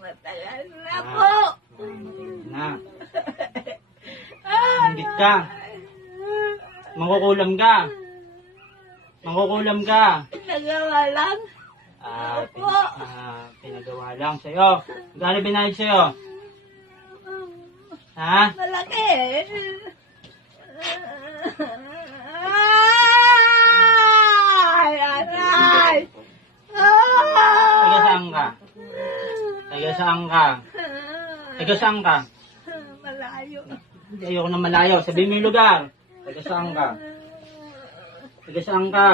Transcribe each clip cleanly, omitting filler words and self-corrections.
Matagal na po. Na. Ingit ka. Mangkukulam ka. Mangkukulam ka. Nagawa lang. Pinagawa lang sa'yo. Magkano binayad sa'yo? Ha? Malaki. Ay, aray. Taga saan ka? Taga saan ka? Taga saan ka? Malayo. Hindi, ayoko na malayo. Sabihin mo yung lugar. Taga saan ka? Taga saan ka?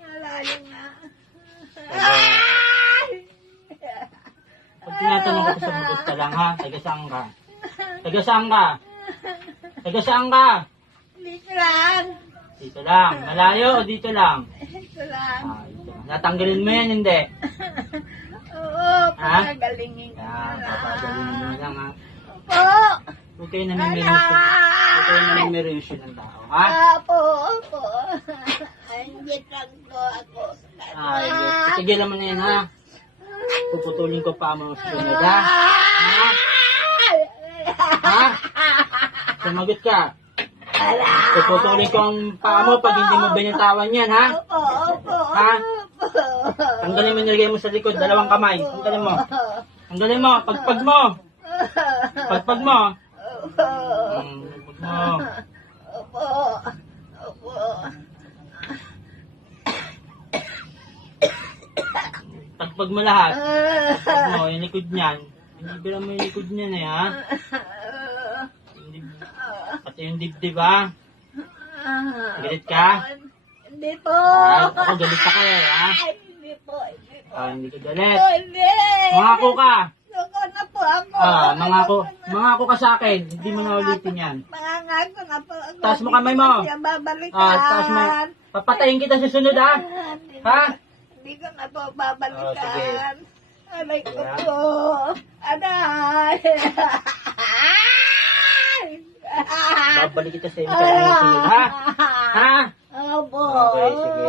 Malayo nga. Pag tinatanong ko sa bukos ka lang ha, taga saan ka? Taga saan ka? Taga saan ka? Dito lang. Dito lang. Malayo o dito lang? Dito lang. Dito lang. Natanggalin mo yan, hindi? Oo, Ha? pagagalingin ko Yan, na papagalin mo lang. lang ha. Opo. Huwag kayo namimirusyon. Huwag kayo namimirusyon ng tao, ha? Opo. Andiyan lang po ako. Tigilan mo na yan, ha? Puputulin ko pa mo sa sunod, ha? Ha? Ha? Sumagot ka. Puputulin ko ang paa mo pag hindi mo binitawan yan, ha? Opo. Ha? Tanggalin mo yung nilagay mo sa likod, dalawang kamay. Tanggalin mo. Tanggalin mo, pagpag mo. Pagpag mo. Pagpag mo. Opo. Pagpag mo lahat. Pagpag mo, yung likod niyan. Binibira mo yung likod niyan eh, ha? Pati yung dibdib, ha? Galit ka? Hindi po. Ako galit ka kaya, ha? Hindi po. Hindi ka galit. Hindi. Mangako ka. Suko na po ako. Mangako ka sa akin. Hindi mo na ulitin yan. Mangangako na po ako. Taas mo kamay mo. Hindi ko siya babalikan. Taas mo. Papatayin kita sa sunod, ha? Ha? Hindi ko na po babalikan. Sige. Aray ko po. Aray. Babalik kita sa inyo sa sunod, ha? Ha? Opo. Okay, sige.